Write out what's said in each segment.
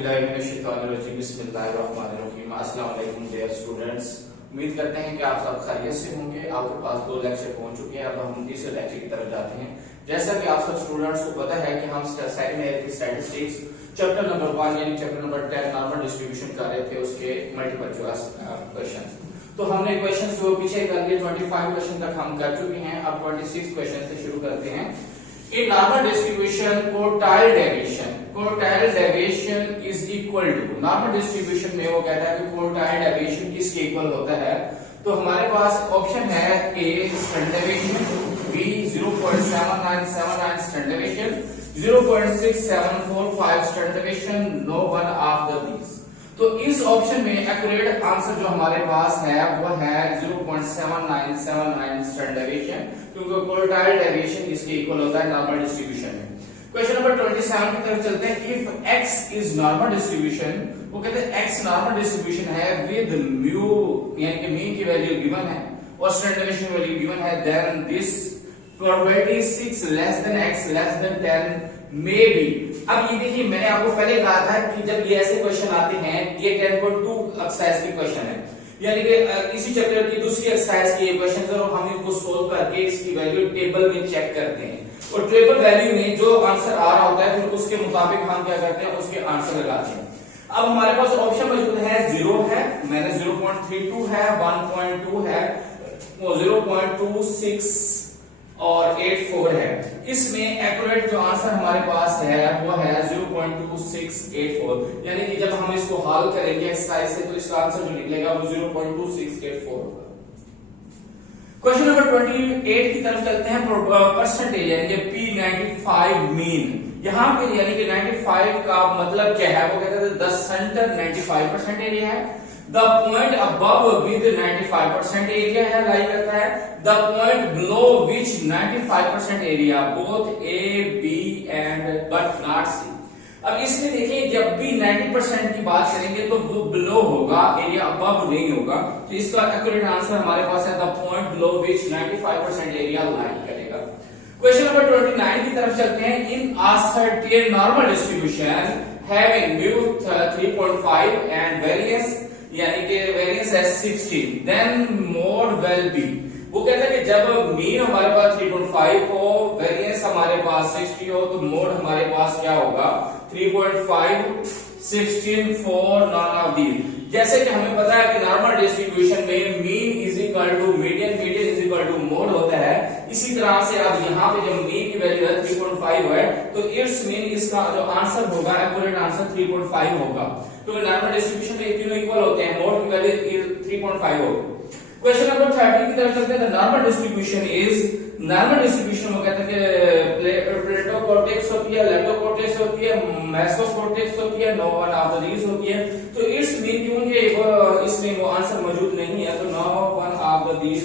बिस्मिल्लाहिर्रहमानिर्रहीम। अस्सलाम वालेकुम डियर स्टूडेंट्स, उम्मीद करते हैं कि आप सब खैरियत से होंगे। आपके पास 2 लेक्चर पहुंच चुके हैं। अब हम तीसरे लेक्चर की तरफ जाते हैं। जैसा कि आप सब स्टूडेंट्स को पता है कि हम सेकंड ईयर की स्टैटिस्टिक्स चैप्टर नंबर 1 यानी चैप्टर नंबर 10 नॉर्मल डिस्ट्रीब्यूशन कर रहे थे, उसके मल्टीपल चॉइस क्वेश्चंस। तो हमने क्वेश्चंस जो पीछे कर लिए 25 क्वेश्चन तक हम कर चुके हैं। अब 26 क्वेश्चन से शुरू करते हैं। In normal distribution, quartile deviation is equal to normal distribution में वो कहता है कि quartile deviation किसके इक्वल होता है। तो हमारे पास ऑप्शन है A standard deviation, B 0.7979 standard deviation, 0.6745 standard deviation, no one of these। तो इस ऑप्शन में एक्यूरेट आंसर जो हमारे पास है वो है 0.7979 स्टैंडर्ड डेविएशन, क्योंकि क्वार्टाइल डेविएशन इसके इक्वल होता है नॉर्मल डिस्ट्रीब्यूशन में। क्वेश्चन नंबर 27 की तरफ चलते हैं। If x is normal distribution, वो कहते हैं x नॉर्मल डिस्ट्रीब्यूशन है विद म्यू यानी कि मीन की वैल्यू गिवन है और स्टैंडर्ड डेविएशन वैल्यू गिवन है, then this probability 6 less than x less than 10 may be. अब ये देखिए, मैंने आपको पहले कहा था कि जब ये ऐसे क्वेश्चन आते हैं, ये 10.2 एक्सरसाइज की क्वेश्चन है, यानी कि इसी चैप्टर की दूसरी एक्सरसाइज की ये क्वेश्चन है और हम इसको सोल्व करके इसकी वैल्यू टेबल में चेक करते हैं और टेबल वैल्यू में जो आंसर आ रहा होता है फिर उसके मुताबिक हम क्या करते हैं, उसके आंसर लगाते हैं। अब हमारे पास ऑप्शन मौजूद है, 0 है, मैंने 0.32 है, 1.2 है, 0.26 और 84 है। इसमें एक्यूरेट जो आंसर हमारे पास है वो है 0.2684, यानी कि जब हम इसको हल करेंगे एक्सरसाइज से तो इसका आंसर जो निकलेगा वो 0.2684 होगा। क्वेश्चन नंबर 28 की तरफ चलते हैं। परसेंटेज यानी कि P95 मीन, यहाँ पे यानी कि 95 का मतलब क्या है, वो कहते हैं द सेंटर 95% एरिया है, the point above with 95% area है लाई करता है, the point below which 95% area both A, B and but not C। अब इसमें देखिए, जब भी 90% की बात करेंगे तो वो below होगा, एरिया above नहीं होगा, तो इसका एक्यूरेट आंसर हमारे पास है the point below which 95% area लाई करेगा। क्वेश्चन नंबर 29 की तरफ चलते हैं। इन a certain normal distribution having mu 3.5 and variance यानी कि वेरिएंस है 60, देन मोड विल बी। वो कहता है कि जब मीन हमारे पास 3.5 हो, वेरिएंस हमारे पास 60 हो, तो मोड हमारे पास क्या होगा, 3.5, 16, 4 नॉन ऑफ दीज। जैसे कि हमें पता है कि नॉर्मल डिस्ट्रीब्यूशन में mean is equal to median, median is equal to mode होता है। इसी तरह से अब यहाँ पे जब मीन की वैल्यू है 3.5 है तो इट्स मीन इसका जो आंसर होगा, एक्यूरेट आंसर 3.5 होगा, क्योंकि नॉर्मल डिस्ट्रीब्यूशन में तीनों इक्वल होते हैं, मोड की वैल्यू 3.5 होगी। क्वेश्चन नंबर 30 की तरफ चलते हैं। Normal distribution is, normal distribution वो कहते हैं कि प्लेटो कॉर्टेक्स होती है, लेटो कॉर्टेक्स होती है, मेसो कॉर्टेक्स होती है, नो वन ऑफ दीज होती है। तो इट्स मीन क्योंकि इसमें वो आंसर मौजूद नहीं है तो नो वन ऑफ दीज,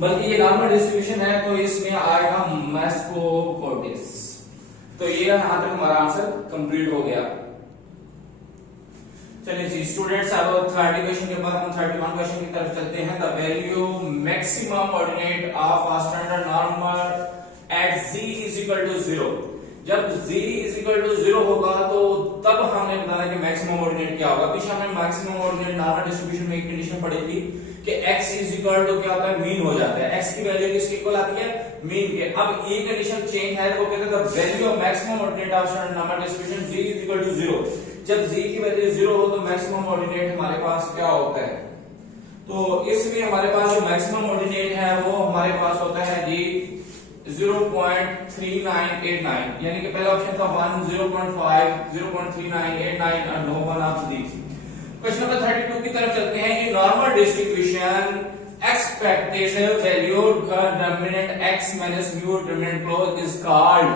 बल्कि ये नॉर्मल डिस्ट्रीब्यूशन है तो इसमें आएगा मेसो कॉर्टेक्स। तो ये यहां तक हमारा आंसर कंप्लीट हो गया। चलिए जी स्टूडेंट्स, अब 30 क्वेश्चन के बाद हम 31 क्वेश्चन की तरफ चलते हैं। The value maximum ordinate of a standard normal at z is equal to 0। जब z इज इक्वल टू 0 होगा तो तब हमने बताया कि मैक्सिमम ऑर्डिनेट क्या होगा। पीछे हमने मैक्सिमम ऑर्डिनेट नॉर्मल डिस्ट्रीब्यूशन में एक कंडीशन पढ़ी थी कि x इज इक्वल टू क्या होता है, मीन हो जाता है। x की वैल्यू किसके इक्वल आती है, मीन के। अब ये कंडीशन चेंज है, वो कहते हैं the value of maximum ordinate of standard normal distribution z is equal to 0। जब z की वैल्यू 0 हो तो मैक्सिमम ऑर्डिनेट हमारे पास क्या होता है, तो इसमें हमारे पास जो मैक्सिमम ऑर्डिनेट है वो हमारे पास होता है जी 0.3989, यानी कि पहला ऑप्शन था 1, 0.5, 0.3989 और no one of these. Question number 32 की तरफ चलते हैं। In normal distribution expected value determinant x minus mu determinant close is called.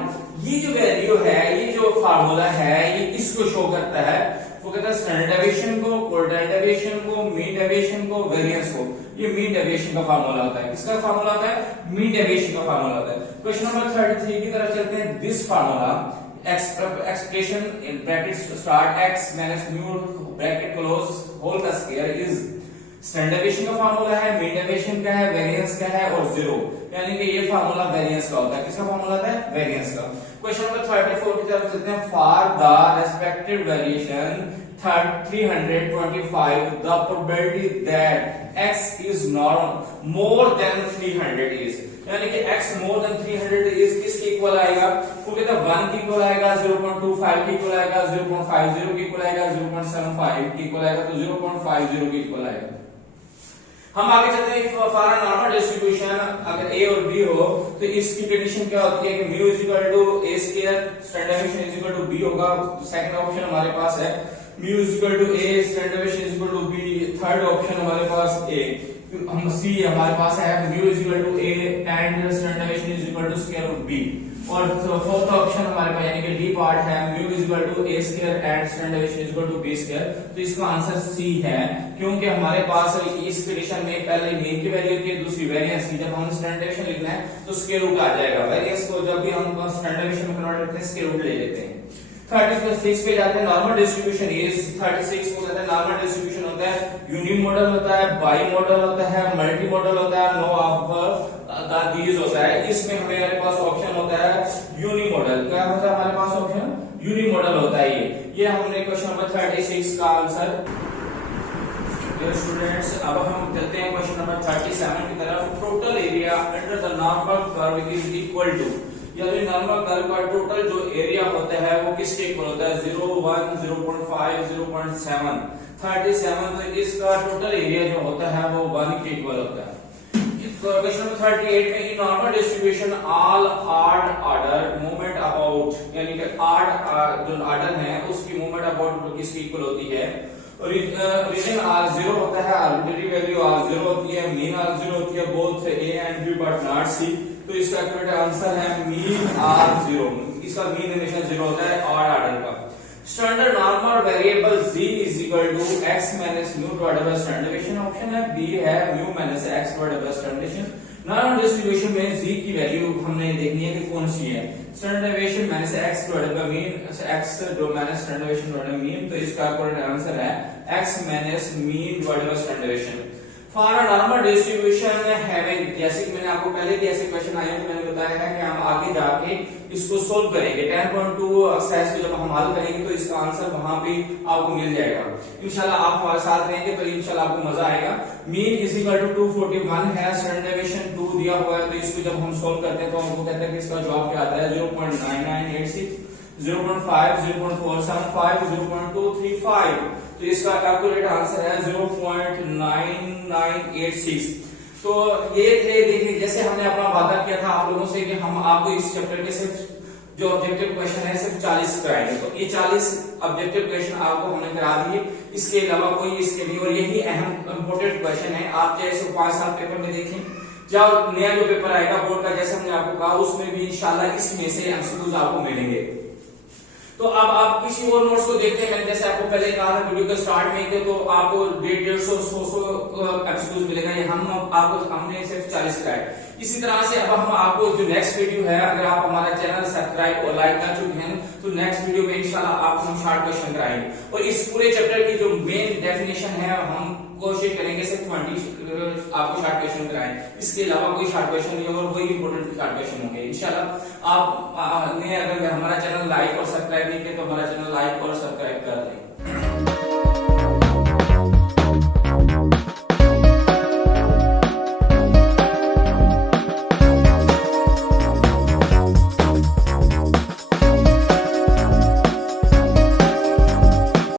ये जो वैल्यू है, ये जो फार्मूला है, ये इसको शो करता है, वो कहता है स्टैंडर्ड डेविएशन को, क्वार्टाइल डेविएशन को, मीन डेविएशन को, वेरिएंस को। ये मीन डेविएशन का फार्मूला होता है। किसका फार्मूला होता है, मीन डेविएशन का फार्मूला होता है। क्वेश्चन नंबर 33 की तरफ चलते हैं। This formula expression in bracket start x minus mu bracket close whole का स्क्वायर इज स्टैंडर्ड डेविएशन का फार्मूला है, मीन डेविएशन का है, वेरिएंस का है और 0, यानी कि ये फार्मूला वेरिएंस का होता है। किसका फार्मूला होता है, वेरिएंस का। क्वेश्चन नंबर 34 की तरफ चलते हैं। For the respective variation 325 the probability that x is not more than 300 is, यानी कि x more than 300 is किसके इक्वल आएगा? वो कहता है 1 के इक्वल आएगा, 0.25 के इक्वल आएगा, 0.50 के इक्वल आएगा, 0.75 के इक्वल आएगा, तो 0.50 के इक्वल आएगा। हम आगे चलते हैं। फॉर अ नॉर्मल डिस्ट्रीब्यूशन अगर a और b हो तो इसकी कंडीशन क्या होती है कि mu is equal to a square, standard deviation is equal to b होगा। सेकंड ऑप्शन हमारे पास है mu is equal to a, standard deviation is equal to b। Third option हमारे पास a, हम c हमारे पास है mu is equal to a and standard deviation is equal to square root b। और फोर्थ ऑप्शन हमारे पास यानी कि डी पार्ट है mu is equal to a square and standard deviation is equal to b square. तो इसका answer C है, क्योंकि हमारे पास इस कंडीशन में पहले मीन की वैल्यू होती है, दूसरी वेरिएंस की। जब हम स्टैंडर्ड डेविएशन लिखना है तो स्क्वायर रूट आ जाएगा, वेरिएंस को जब भी हम स्टैंडर्ड डेविएशन में कन्वर्ट करते हैं स्क्वायर रूट ले लेते हैं। 36 पे जाते हैं। नॉर्मल डिस्ट्रीब्यूशन इज 36 को कहते हैं नॉर्मल डिस्ट्रीब्यूशन होता है यूनि मॉडल होता है, बाई मॉडल होता है, मल्टी मॉडल होता है, नो ऑफ दीज होता है। इसमें हमारे पास ऑप्शन होता है यूनि मॉडल। क्या होता है हमारे पास ऑप्शन? यूनि मॉडल होता है ये हमने क्वेश्चन नंबर 36 का आंसर। स्टूडेंट्स अब हम चलते हैं क्वेश्चन नंबर 37 की तरफ। Total area under the normal curve is equal to, यानी नॉर्मल कर्व का टोटल जो एरिया होता है वो किसके इक्वल होता है? 0, 1, 0.5, 0.7, 37। तो इसका टोटल एरिया जो होता है वो 1 के इक्वल होता है। क्वेश्चन नंबर 38 में इन normal distribution all odd order movement about, यानी कि ऑड जो ऑर्डर है उसकी मूवमेंट अबाउट किसकी इक्वल होती है? रीजन r0 होता है, आर्बिट्रेरी वैल्यू r0 होती है, मीन r0 होती है, both a and b but not c। तो इसका करेक्ट आंसर है मीन r0। इसका मीन हमेशा 0 होता है ऑड ऑर्डर का। Standard normal variable z is equal to x minus mu divided by standard deviation. Option है b है mu minus x divided by standard deviation. Normal distribution में z की value हमने देखनी है कि कौन सी है। Standard deviation minus x divided by mean, x जो minus standard deviation divided by mean, तो इसका करेक्ट आंसर है x minus mean divided by standard deviation. For a normal distribution having, जैसे कि मैंने आपको पहले भी ऐसे क्वेश्चन आए तो मैंने बताया है कि हम आगे जाके इसको सोल्व करेंगे। 10.2 एक्सरसाइज को जब हम हल करेंगे तो इसका आंसर वहां पे आपको मिल जाएगा। इंशाल्लाह आप हमारे साथ रहेंगे तो इंशाल्लाह आपको मजा आएगा। मीन इज इक्वल टू 241 है, स्टैंडर्ड डेविएशन 2 दिया हुआ है, तो इसको जब हम सोल्व करते हैं तो हमको कहते हैं कि इसका जवाब क्या आता है? 0.9986, 0.5, 0.475, 0.235। तो इसका कैलकुलेट आंसर है 0.9986। तो ये थे, देखिए जैसे हमने अपना वादा किया था आप लोगों से कि हम आपको इस चैप्टर के सिर्फ जो ऑब्जेक्टिव क्वेश्चन है सिर्फ 40 कराएंगे, तो ये 40 ऑब्जेक्टिव क्वेश्चन आपको हमने करा दिए। इसके अलावा कोई इसके नहीं, और यही अहम इंपोर्टेंट क्वेश्चन है। आप चाहे इसको 5 साल पेपर में देखें, या नया जो पेपर आएगा बोर्ड का, जैसे हमने आपको कहा, उसमें भी इंशाल्लाह इसमें से एमसीक्यूज आपको मिलेंगे। तो अब आप किसी और नोट्स को देखते हैं। मैंने जैसे आपको पहले कहा था वीडियो के स्टार्ट में कि तो आपको 150-100 एमसीक्यूज मिलेगा, ये हमने सिर्फ 40 कराए। इसी तरह से अब हम आपको जो नेक्स्ट वीडियो है, अगर आप हमारा चैनल सब्सक्राइब और लाइक कर चुके हैं तो नेक्स्ट वीडियो में इंशाल्लाह आपको हम शॉर्ट क्वेश्चन कराएंगे, और इस पूरे चैप्टर की जो मेन डेफिनेशन है हम कोशिश करेंगे सिर्फ 20 आपको शॉर्ट क्वेश्चन कराएं। इसके अलावा कोई शॉर्ट क्वेश्चन नहीं होगा, वही इंपोर्टेंट शॉर्ट क्वेश्चन होंगे इंशाल्लाह। आप ने अगर हमारा चैनल लाइक और सब्सक्राइब नहीं किया तो हमारा चैनल लाइक और सब्सक्राइब कर लें।